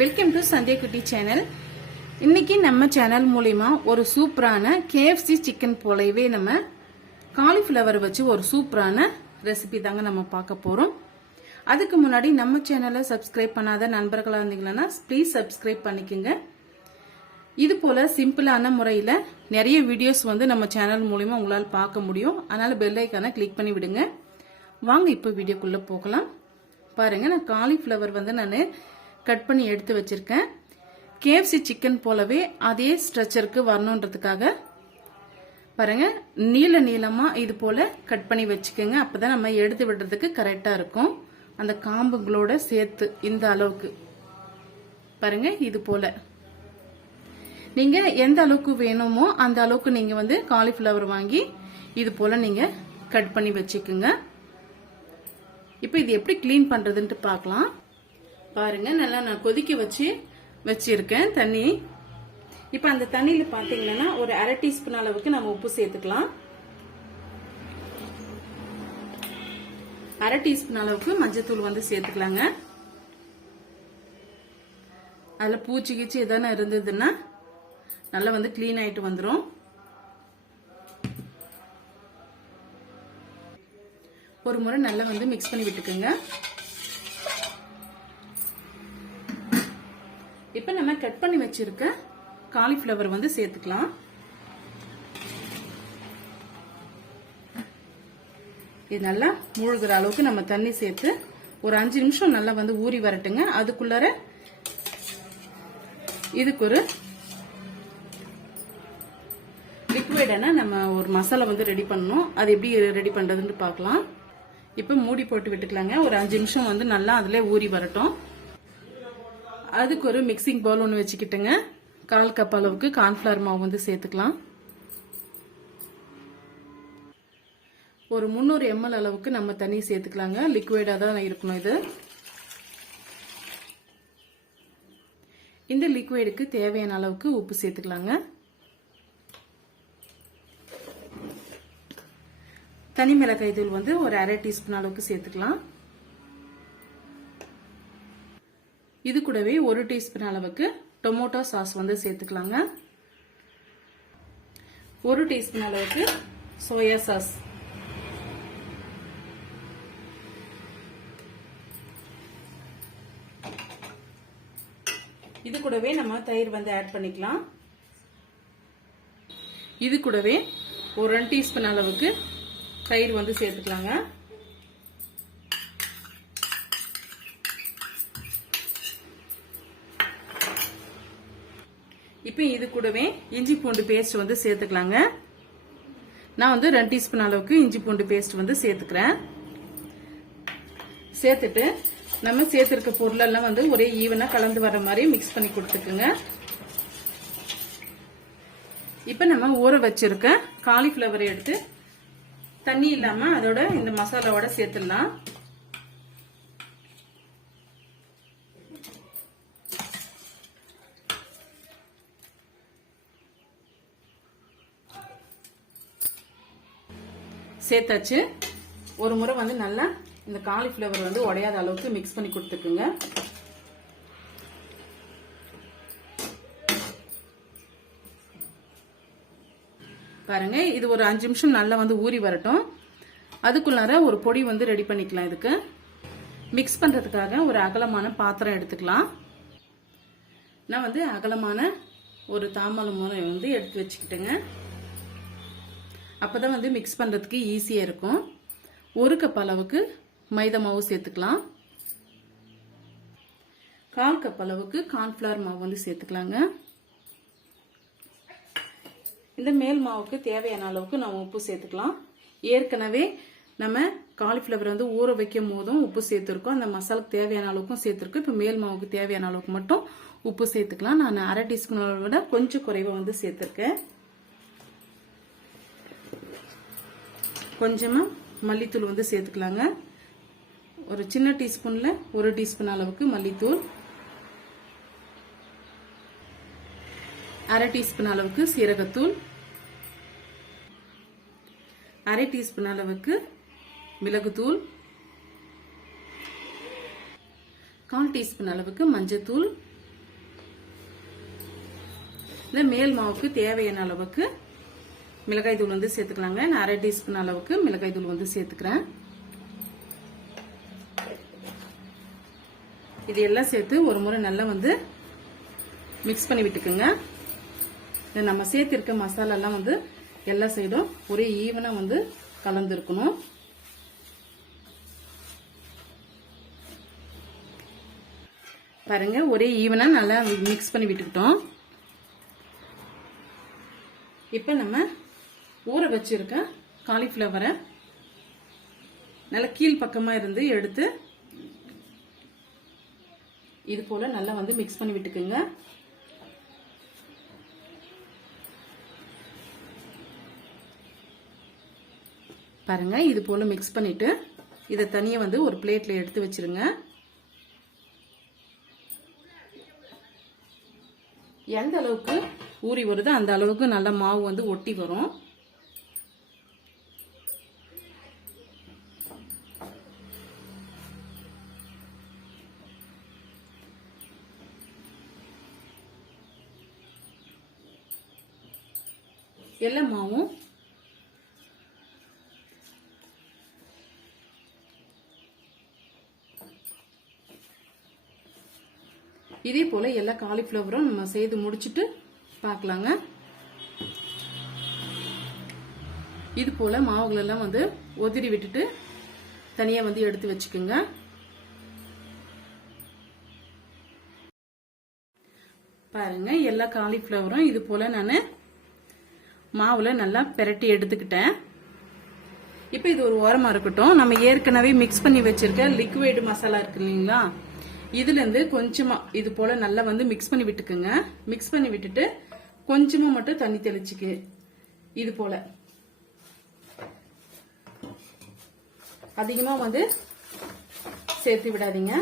Welcome to Sandhya குட்டி channel இன்னைக்கு நம்ம சேனல் மூலயமா ஒரு சூப்பரான கேஎஃப்சி சிக்கன் போலவே நம்ம காலிஃப்ளவர் வச்சு ஒரு சூப்பரான ரெசிபி தாங்க நம்ம பார்க்க போறோம். அதுக்கு முன்னாடி நம்ம சேனலை சப்ஸ்கிரைப் பண்ணாத நண்பர்களாக இருந்தீங்கன்னா ப்ளீஸ் சப்ஸ்கிரைப் பண்ணிக்கோங்க. இது போல சிம்பிளான முறையில் நிறைய வீடியோஸ் வந்து நம்ம சேனல் மூலியமா உங்களால் பார்க்க முடியும். அதனால பெல் ஐக்கானை கிளிக் பண்ணி விடுங்க. வாங்க இப்போ வீடியோக்குள்ளே போகலாம். பாருங்க நான் காலிஃப்ளவர் வந்து நான் கட் பண்ணி எடுத்து வச்சிருக்கேன். கேஎஃப்சி சிக்கன் போலவே அதே ஸ்ட்ரக்சருக்கு வரணுன்றதுக்காக பாருங்க நீள நீளமா இது போல கட் பண்ணி வச்சுக்கோங்க. அப்பதான் நம்ம எடுத்து விடுறதுக்கு கரெக்டா இருக்கும். அந்த காம்புங்களோட சேர்த்து இந்த அளவுக்கு. பாருங்க இது போல. நீங்க எந்த அளவுக்கு வேணுமோ அந்த அளவுக்கு நீங்க வந்து காலிஃப்ளவர் வாங்கி இது போல நீங்க கட் பண்ணி வச்சுக்கோங்க. இப்போ இது எப்படி க்ளீன் பண்றதுன்ட்டு பார்க்கலாம். பாருங்க நல்லா நான் கொதிக்க வச்சு வச்சிருக்கேன் தண்ணி. இப்போ அந்த தண்ணியில பாத்தீங்கன்னா ஒரு அரை டீஸ்பூன் அளவுக்கு நம்ம உப்பு சேர்த்துக்கலாம். அரை டீஸ்பூன் அளவுக்கு மஞ்சத்தூள் வந்து சேர்த்துக்கலாங்க. அதுல பூச்சி கீச்சி எதனா இருந்ததுன்னா நல்லா வந்து க்ளீன் ஆயிட்டு வந்துடும் ஒரு முறை நல்லா வந்து மிக்ஸ் பண்ணி விட்டுக்குங்க. இப்போ நம்ம கட் பண்ணி வச்சிருக்க காலிஃப்ளவர் வந்து சேர்த்துக்கலாம். இது நல்லா மூழ்கிற அளவுக்கு நம்ம தண்ணி சேர்த்து ஒரு அஞ்சு நிமிஷம் நல்லா வந்து ஊறி வரட்டுங்க. அதுக்குள்ளார இதுக்கு ஒரு லிக்விடனா நம்ம ஒரு மசாலா வந்து ரெடி பண்ணணும். அது எப்படி ரெடி பண்ணுறதுன்னு பார்க்கலாம். இப்போ மூடி போட்டு விட்டுக்கலாங்க. ஒரு அஞ்சு நிமிஷம் வந்து நல்லா அதில் ஊறி வரட்டும். அதுக்கு ஒரு மிக்சிங் பவுல் ஒன்று வச்சுக்கிட்டுங்க. கால் கப் அளவுக்கு கார்ன்ஃபிளவர் மாவு வந்து சேர்த்துக்கலாம். ஒரு முந்நூறு எம்எல் அளவுக்கு நம்ம தண்ணி சேர்த்துக்கலாங்க. லிக்விடாக தான் இருக்கணும் இது. இந்த லிக்விடுக்கு தேவையான அளவுக்கு உப்பு சேர்த்துக்கலாங்க. தனி மிளகாய் தூள் வந்து ஒரு அரை டீஸ்பூன் அளவுக்கு சேர்த்துக்கலாம். இது கூடவே ஒரு டீஸ்பூன் அளவுக்கு டொமேட்டோ சாஸ் வந்து சேர்த்துக்கலாங்க. ஒரு டீஸ்பூன் அளவுக்கு சோயா சாஸ். இது கூடவே நம்ம தயிர் வந்து ஆட் பண்ணிக்கலாம். இது கூடவே ஒரு ரெண்டு டீஸ்பூன் அளவுக்கு தயிர் வந்து சேர்த்துக்கலாங்க. இப்போ இது கூடவே இஞ்சி பூண்டு பேஸ்ட் வந்து சேர்த்துக்கலாங்க. நான் வந்து ரெண்டு டீஸ்பூன் அளவுக்கு இஞ்சி பூண்டு பேஸ்ட் வந்து சேர்த்துக்கிறேன். சேர்த்துட்டு நம்ம சேர்த்துருக்க பொருளெல்லாம் வந்து ஒரே ஈவனா கலந்து வர மாதிரி மிக்ஸ் பண்ணி கொடுத்துக்குங்க. இப்போ நம்ம ஊற வச்சிருக்க காலிஃப்ளவர் எடுத்து தண்ணி இல்லாமல் அதோட இந்த மசாலாவோட சேர்த்துடலாம். சேர்த்தாச்சு. ஒரு முறை வந்து நல்லா இந்த காலிஃப்ளவர் வந்து உடையாத அளவுக்கு மிக்ஸ் பண்ணி கொடுத்துக்குங்க. பாருங்க இது ஒரு அஞ்சு நிமிஷம் நல்லா வந்து ஊறி வரட்டும். அதுக்குள்ளார ஒரு பொடி வந்து ரெடி பண்ணிக்கலாம் இதுக்கு. மிக்ஸ் பண்ணுறதுக்காக ஒரு அகலமான பாத்திரம் எடுத்துக்கலாம். நான் வந்து அகலமான ஒரு தாம்பலம் முறை வந்து எடுத்து வச்சுக்கிட்டேங்க. அப்பதான் வந்து மிக்ஸ் பண்ணுறதுக்கு ஈஸியாக இருக்கும். ஒரு கப் அளவுக்கு மைதா மாவு சேர்த்துக்கலாம். கால் கப் அளவுக்கு கார்ன்ஃப்ளவர் மாவு வந்து சேர்த்துக்கலாங்க. இந்த மேல் மாவுக்கு தேவையான அளவுக்கு நம்ம உப்பு சேர்த்துக்கலாம். ஏற்கனவே நம்ம காலிஃப்ளவர் வந்து ஊற வைக்கும் போதும் உப்பு சேர்த்துருக்கோம். அந்த மசாலாக்கு தேவையான அளவுக்கும் சேர்த்துருக்கோம். இப்போ மேல் மாவுக்கு தேவையான அளவுக்கு மட்டும் உப்பு சேர்த்துக்கலாம். நான் அரை டீஸ்பூனோட விட கொஞ்சம் குறைவாக வந்து சேர்த்துருக்கேன். கொஞ்சமாக மல்லித்தூள் வந்து சேர்த்துக்கலாங்க. ஒரு சின்ன டீஸ்பூனில் ஒரு டீஸ்பூன் அளவுக்கு மல்லித்தூள். அரை டீஸ்பூன் அளவுக்கு சீரகத்தூள். அரை டீஸ்பூன் அளவுக்கு மிளகுத்தூள். கால் டீஸ்பூன் அளவுக்கு மஞ்சத்தூள். இந்த மேல் மாவுக்கு தேவையான அளவுக்கு மிளகாய் தூள் வந்து சேர்த்துக்கலாங்க. நான் அரை டீஸ்பூன் அளவுக்கு மிளகாய் தூள் வந்து சேர்த்துக்கிறேன். இது எல்லாம் சேர்த்து ஒரு முறை நல்லா வந்து மிக்ஸ் பண்ணி விட்டுக்குங்க. இது நம்ம சேர்த்திருக்க மசாலாலாம் வந்து எல்லா சைடும் ஒரே ஈவனாக வந்து கலந்துருக்கணும். பாருங்க ஒரே ஈவனாக நல்லா மிக்ஸ் பண்ணி விட்டுக்கிட்டோம். இப்போ நம்ம ஊற வச்சிருக்க காலிஃப்ளவரை நல்லா கீழ் பக்கமாக இருந்து எடுத்து இது போல நல்லா வந்து மிக்ஸ் பண்ணி விட்டுக்குங்க. பாருங்க இது போல மிக்ஸ் பண்ணிட்டு இதை தனியாக வந்து ஒரு பிளேட்ல எடுத்து வச்சிருங்க. எந்த அளவுக்கு ஊறி வருதோ அந்த அளவுக்கு நல்ல மாவு வந்து ஒட்டி வரும். எல்லா மாவும் இதே போல எல்லா காலிஃப்ளவரும் நம்ம செய்து முடிச்சுட்டு பார்க்கலாங்க. இது போல மாவுகளெல்லாம் வந்து உதிரி விட்டுட்டு தனியாக வந்து எடுத்து வச்சுக்கோங்க. பாருங்க எல்லா காலிஃப்ளவரும் இது போல நான் மாவுல நல்லா பெரட்டி எடுத்துக்கிட்டேன். இப்போ இது ஒரு ஓரமா இருக்கட்டும். நம்ம ஏற்கனவே மிக்ஸ் பண்ணி வச்சிருக்க லிக்விட் மசாலா இருக்கு இல்லைங்களா? இதுல இருந்து கொஞ்சமா இது போல நல்லா வந்து மிக்ஸ் பண்ணி விட்டுக்குங்க. மிக்ஸ் பண்ணி விட்டுட்டு கொஞ்சமா மட்டும் தண்ணி தெளிச்சுக்கு. இது போல. அதிகமா வந்து சேர்த்து விடாதீங்க.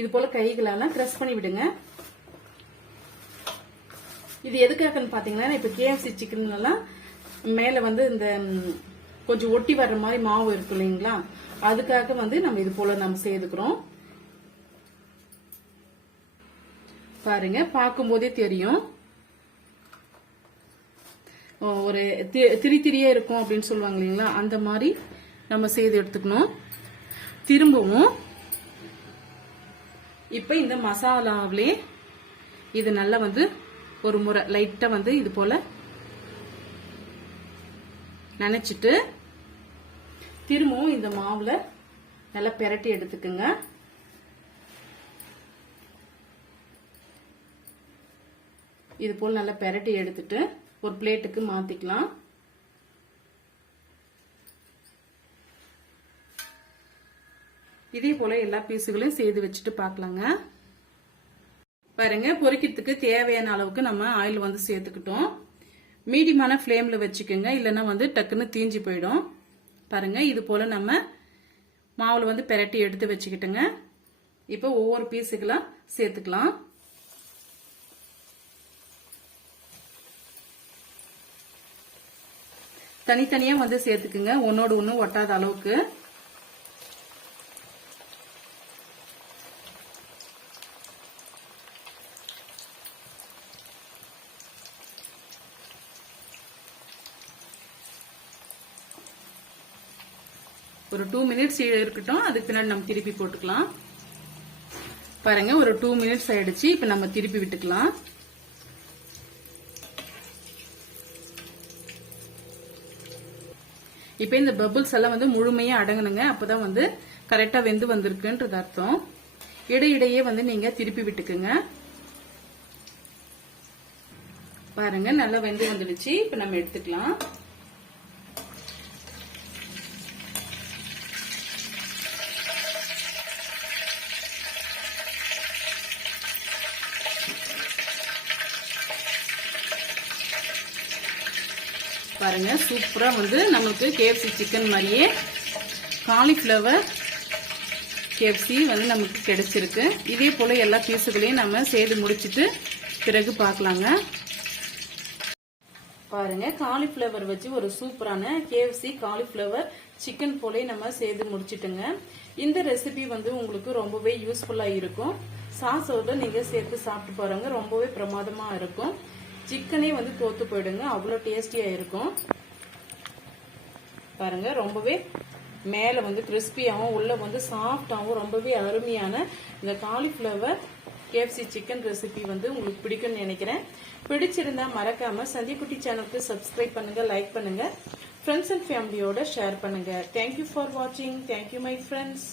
இது போல கைகளெல்லாம் க்ரஷ் பண்ணி விடுங்க. இது எதுக்காகன்னு பாத்தீங்கன்னா இப்ப கேஎஃப்சி சிக்கன் எல்லாம் மேல வந்து இந்த கொஞ்சம் ஒட்டி வர்ற மாதிரி மாவு இருக்கு இல்லைங்களா? அதுக்காக வந்து நம்ம இது போல நம்ம சேர்த்துக்கிறோம் பாருங்க பார்க்கும்போதே தெரியும். ஒரு தி- திரி திரியே இருக்கும் அப்படின்னு சொல்லுவாங்க இல்லைங்களா? அந்த மாதிரி நம்ம செய்து எடுத்துக்கணும். திரும்பவும் இப்ப இந்த மசாலாவிலே இது நல்லா வந்து ஒரு முறை லைட்டா வந்து இது போல நினைச்சிட்டு திரும்பவும் இந்த மாவுல நல்லா பெரட்டி எடுத்துக்குங்க. இது போல் நல்லா பெரட்டி எடுத்துட்டு ஒரு பிளேட்டுக்கு மாத்திக்கலாம். இதே போல எல்லா பீஸுகளையும் செய்து வச்சுட்டு பார்க்கலாங்க. பாருங்க பொறிக்கிறதுக்கு தேவையான அளவுக்கு நம்ம ஆயில் வந்து சேர்த்துக்கிட்டோம். மீடியமான ஃப்ளேம்ல வச்சுக்கோங்க இல்லைன்னா வந்து டக்குன்னு தீஞ்சு போயிடும். பாருங்க இது போல நம்ம மாவுல வந்து பெரட்டி எடுத்து வச்சுக்கிட்டுங்க. இப்போ ஒவ்வொரு பீஸுக்கெல்லாம் சேர்த்துக்கலாம். தனித்தனியா வந்து சேர்த்துக்குங்க ஒன்னோடு ஒன்று ஒட்டாத அளவுக்கு. ஒரு டூ மினிட்ஸ் இருக்கட்டும் அதுக்கு பின்னாடி நம்ம திருப்பி போட்டுக்கலாம். பாருங்க ஒரு டூ மினிட்ஸ் ஆயிடுச்சு இப்ப நம்ம திருப்பி விட்டுக்கலாம். இப்ப இந்த பபுள்ஸ் எல்லாம் வந்து முழுமையா அடங்கணுங்க அப்பதான் வந்து கரெக்டா வெந்து வந்திருக்குன்றது அர்த்தம். இடையிடையே வந்து நீங்க திருப்பி விட்டுக்குங்க. பாருங்க நல்லா வெந்து வந்துடுச்சு இப்ப நம்ம எடுத்துக்கலாம். பாருங்க சூப்பரா வந்து நமக்கு கேஎஃப்சி சிக்கன் மாதிரியே காலிஃப்ளவர் கேஎஃப்சி வந்து நமக்கு கிடைச்சிருக்கு. இதே போல எல்லா பீஸுகளையும் நம்ம செய்து முடிச்சிட்டு பிறகு பார்க்கலாங்க. பாருங்க காலிஃப்ளவர் வச்சு ஒரு சூப்பரான கேஎஃப்சி காலிஃப்ளவர் சிக்கன் போலே நம்ம செய்து முடிச்சிட்டுங்க. இந்த ரெசிபி வந்து உங்களுக்கு ரொம்பவே யூஸ்ஃபுல்லாக இருக்கும். சாஸோட நீங்கள் சேர்த்து சாப்பிட்டு பாருங்க ரொம்பவே பிரமாதமாக இருக்கும். சிக்கனே வந்து தோத்து போயிடுங்க. அவ்வளோ டேஸ்டியா இருக்கும். பாருங்க ரொம்பவே மேல வந்து கிறிஸ்பியாகவும் உள்ள வந்து சாஃப்டாகவும் ரொம்பவே அருமையான இந்த காலிஃப்ளவர் கேஎஃப்சி சிக்கன் ரெசிபி வந்து உங்களுக்கு பிடிக்கும்னு நினைக்கிறேன். பிடிச்சிருந்தா மறக்காம சந்திக்குட்டி சேனலுக்கு சப்ஸ்கிரைப் பண்ணுங்க லைக் பண்ணுங்க. ஃப்ரெண்ட்ஸ் அண்ட் ஃபேமிலியோட ஷேர் பண்ணுங்க. தேங்க்யூ ஃபார் வாட்சிங் தேங்க்யூ மை ஃப்ரெண்ட்ஸ்